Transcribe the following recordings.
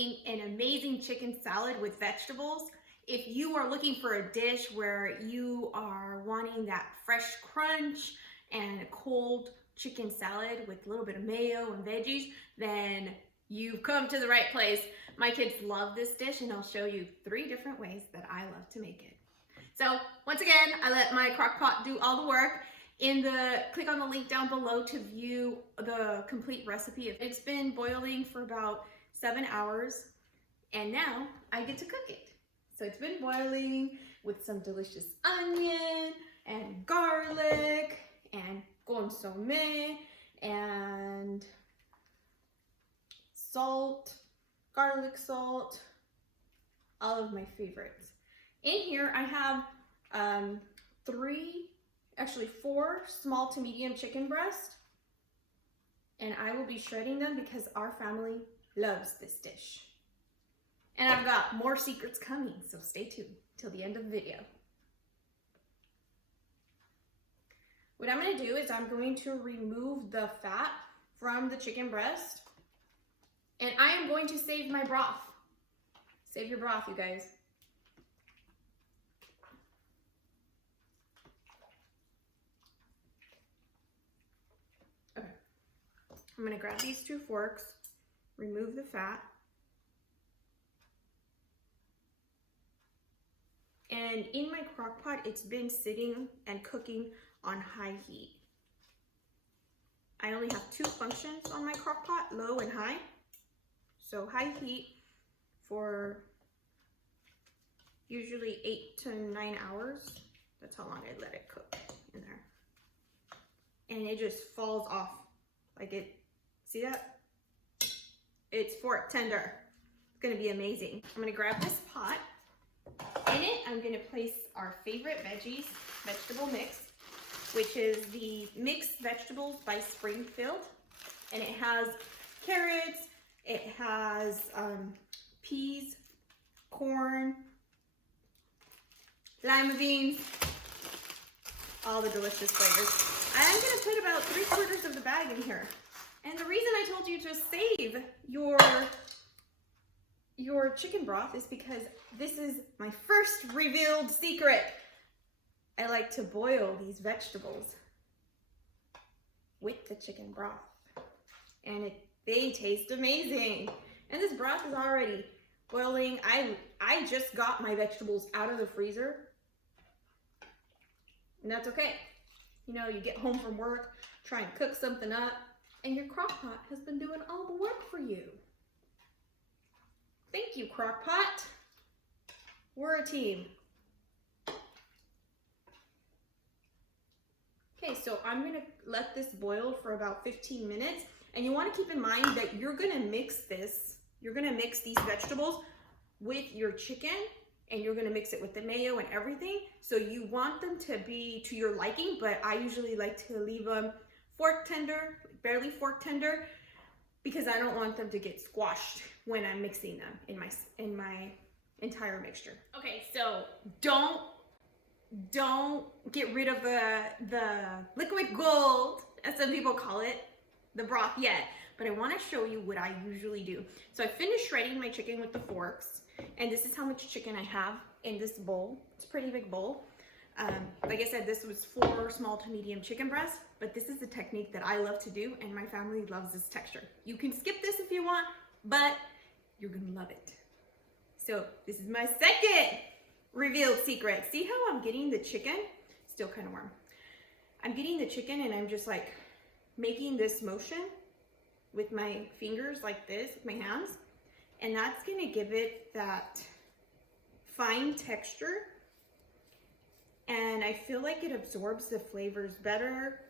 making an amazing chicken salad with vegetables. If you are looking for a dish where you are wanting that fresh crunch and a cold chicken salad with a little bit of mayo and veggies, then you've come to the right place. My kids love this dish, and I'll show you 3 different ways that I love to make it. So once again, I let my crock pot do all the work. Click on the link down below to view the complete recipe. It's been boiling for about 7 hours, and now I get to cook it. So it's been boiling with some delicious onion and garlic and consomme and salt, garlic salt, all of my favorites. In here I have 4 small to medium chicken breasts, and I will be shredding them because our family loves this dish. And I've got more secrets coming, so stay tuned till the end of the video. What I'm going to do is I'm going to remove the fat from the chicken breast, and I am going to save my broth. Save your broth, you guys. Okay. I'm going to grab these 2 forks, remove the fat, and in my crock pot, it's been sitting and cooking on high heat. I only have 2 functions on my crock pot, low and high. So high heat for usually 8 to 9 hours. That's how long I let it cook in there. And it just falls off like it, see that? It's fork tender. It's gonna be amazing. I'm gonna grab this pot. In it, I'm going to place our favorite vegetable mix, which is the Mixed Vegetables by Springfield. And it has carrots, it has peas, corn, lima beans, all the delicious flavors. I'm going to put about 3/4 of the bag in here. And the reason I told you to save your chicken broth is because this is my first revealed secret. I like to boil these vegetables with the chicken broth, and they taste amazing. And this broth is already boiling. I just got my vegetables out of the freezer, and that's okay. You know, you get home from work, try and cook something up, and your crock pot has been doing all the work for you. Thank you, crock pot. We're a team. Okay, so I'm gonna let this boil for about 15 minutes. And you wanna keep in mind that you're gonna mix this. You're gonna mix these vegetables with your chicken, and you're gonna mix it with the mayo and everything. So you want them to be to your liking, but I usually like to leave them fork tender, barely fork tender, because I don't want them to get squashed when I'm mixing them in my entire mixture. Okay, so don't get rid of the liquid gold, as some people call it, the broth yet, but I want to show you what I usually do. So I finished shredding my chicken with the forks, and this is how much chicken I have in this bowl. It's a pretty big bowl. Like I said, this was 4 small to medium chicken breasts, but this is the technique that I love to do, and my family loves this texture. You can skip this if you want, but you're gonna love it. So this is my second revealed secret. See how I'm getting the chicken? Still kind of warm. I'm getting the chicken, and I'm just like making this motion with my fingers like this, with my hands, and that's gonna give it that fine texture. And I feel like it absorbs the flavors better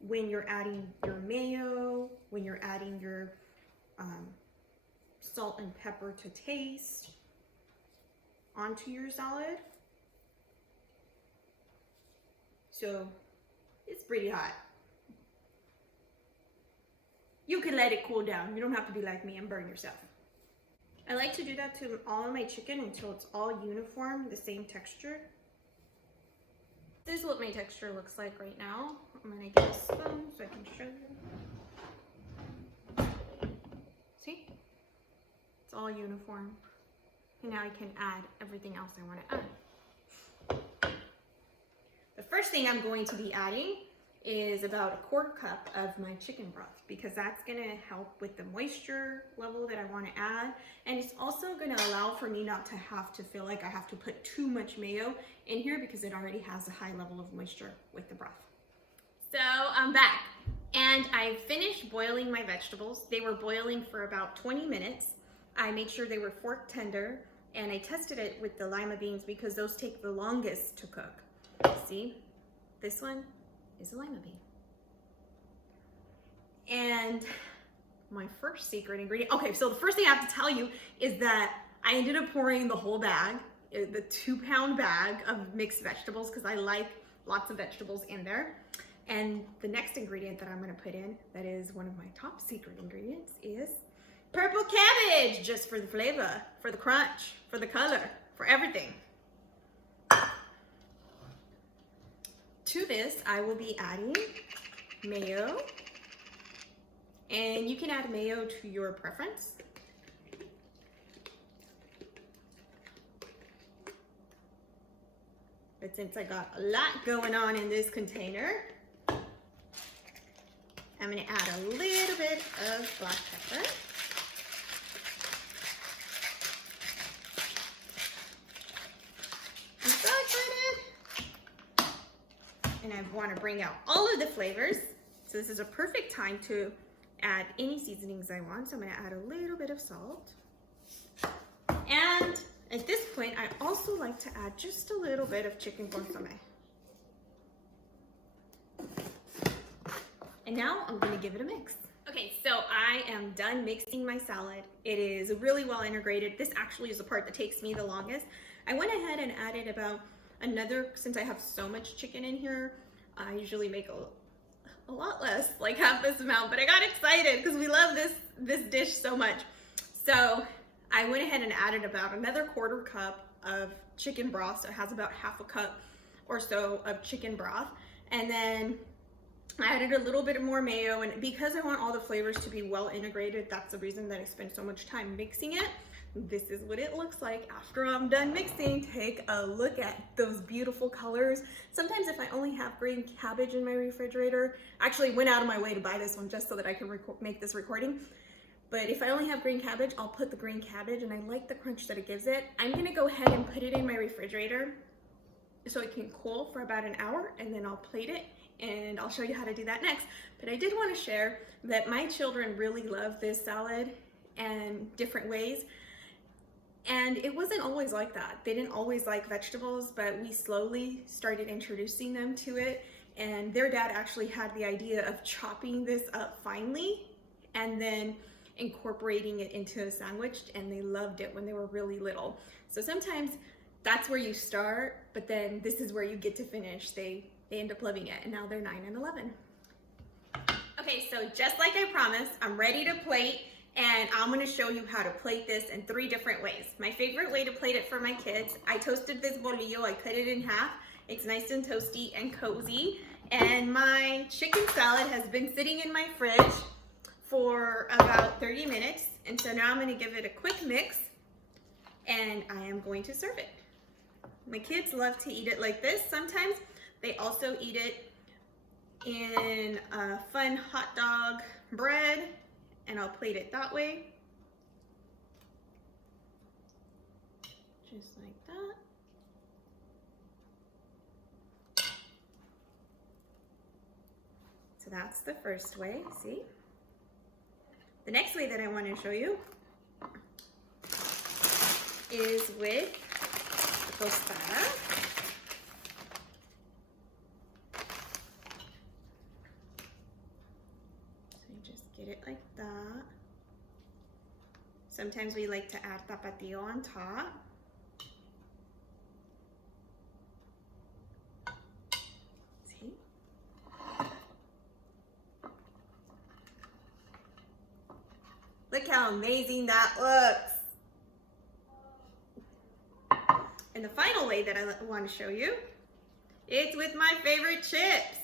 when you're adding your mayo, when you're adding your salt and pepper to taste onto your salad. So it's pretty hot. You can let it cool down. You don't have to be like me and burn yourself. I like to do that to all of my chicken until it's all uniform, the same texture. This is what my texture looks like right now. I'm gonna get a spoon so I can show you. all uniform. And now I can add everything else I want to add. The first thing I'm going to be adding is about 1/4 cup of my chicken broth, because that's going to help with the moisture level that I want to add. And it's also going to allow for me not to have to feel like I have to put too much mayo in here, because it already has a high level of moisture with the broth. So I'm back and I finished boiling my vegetables. They were boiling for about 20 minutes. I made sure they were fork tender, and I tested it with the lima beans because those take the longest to cook. See, this one is a lima bean. And my first secret ingredient, okay, so the first thing I have to tell you is that I ended up pouring the whole bag, the 2-pound bag of mixed vegetables, because I like lots of vegetables in there. And the next ingredient that I'm gonna put in, that is one of my top secret ingredients, is purple cabbage, just for the flavor, for the crunch, for the color, for everything. To this, I will be adding mayo, and you can add mayo to your preference. But since I got a lot going on in this container, I'm gonna add a little bit of black pepper. I'm so excited! And I want to bring out all of the flavors. So this is a perfect time to add any seasonings I want. So I'm going to add a little bit of salt. And at this point, I also like to add just a little bit of chicken consomme. And now I'm going to give it a mix. Okay, so I am done mixing my salad. It is really well integrated. This actually is the part that takes me the longest. I went ahead and added about another, since I have so much chicken in here, I usually make a lot less, like half this amount, but I got excited because we love this dish so much. So I went ahead and added about another 1/4 cup of chicken broth. So it has about 1/2 cup or so of chicken broth. And then I added a little bit more mayo, and because I want all the flavors to be well integrated, that's the reason that I spend so much time mixing it. This is what it looks like after I'm done mixing. Take a look at those beautiful colors. Sometimes if I only have green cabbage in my refrigerator, I actually went out of my way to buy this one just so that I can make this recording. But if I only have green cabbage, I'll put the green cabbage, and I like the crunch that it gives it. I'm gonna go ahead and put it in my refrigerator so it can cool for about an hour, and then I'll plate it, and I'll show you how to do that next. But I did want to share that my children really love this salad in different ways. And it wasn't always like that. They didn't always like vegetables, but we slowly started introducing them to it. And their dad actually had the idea of chopping this up finely and then incorporating it into a sandwich, and they loved it when they were really little. So sometimes that's where you start, but then this is where you get to finish. They end up loving it, and now they're 9 and 11. Okay, so just like I promised, I'm ready to plate. And I'm gonna show you how to plate this in 3 different ways. My favorite way to plate it for my kids, I toasted this bolillo, I cut it in half. It's nice and toasty and cozy. And my chicken salad has been sitting in my fridge for about 30 minutes. And so now I'm gonna give it a quick mix, and I am going to serve it. My kids love to eat it like this. Sometimes they also eat it in a fun hot dog bread, and I'll plate it that way. Just like that. So that's the first way, see? The next way that I want to show you is with the tostada. Get it like that. Sometimes we like to add tapatio on top. See? Look how amazing that looks. And the final way that I want to show you is with my favorite chips.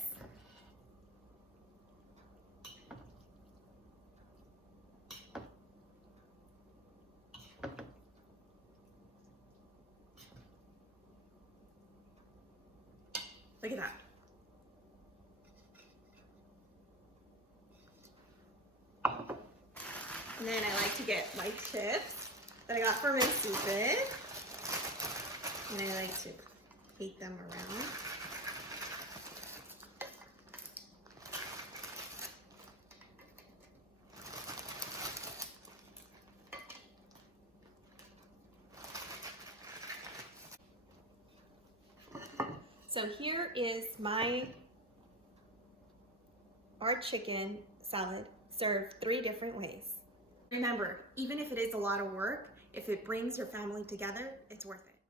Look at that. And then I like to get my chips that I got for my stupid. And I like to take them around. So here is our chicken salad served 3 different ways. Remember, even if it is a lot of work, if it brings your family together, it's worth it.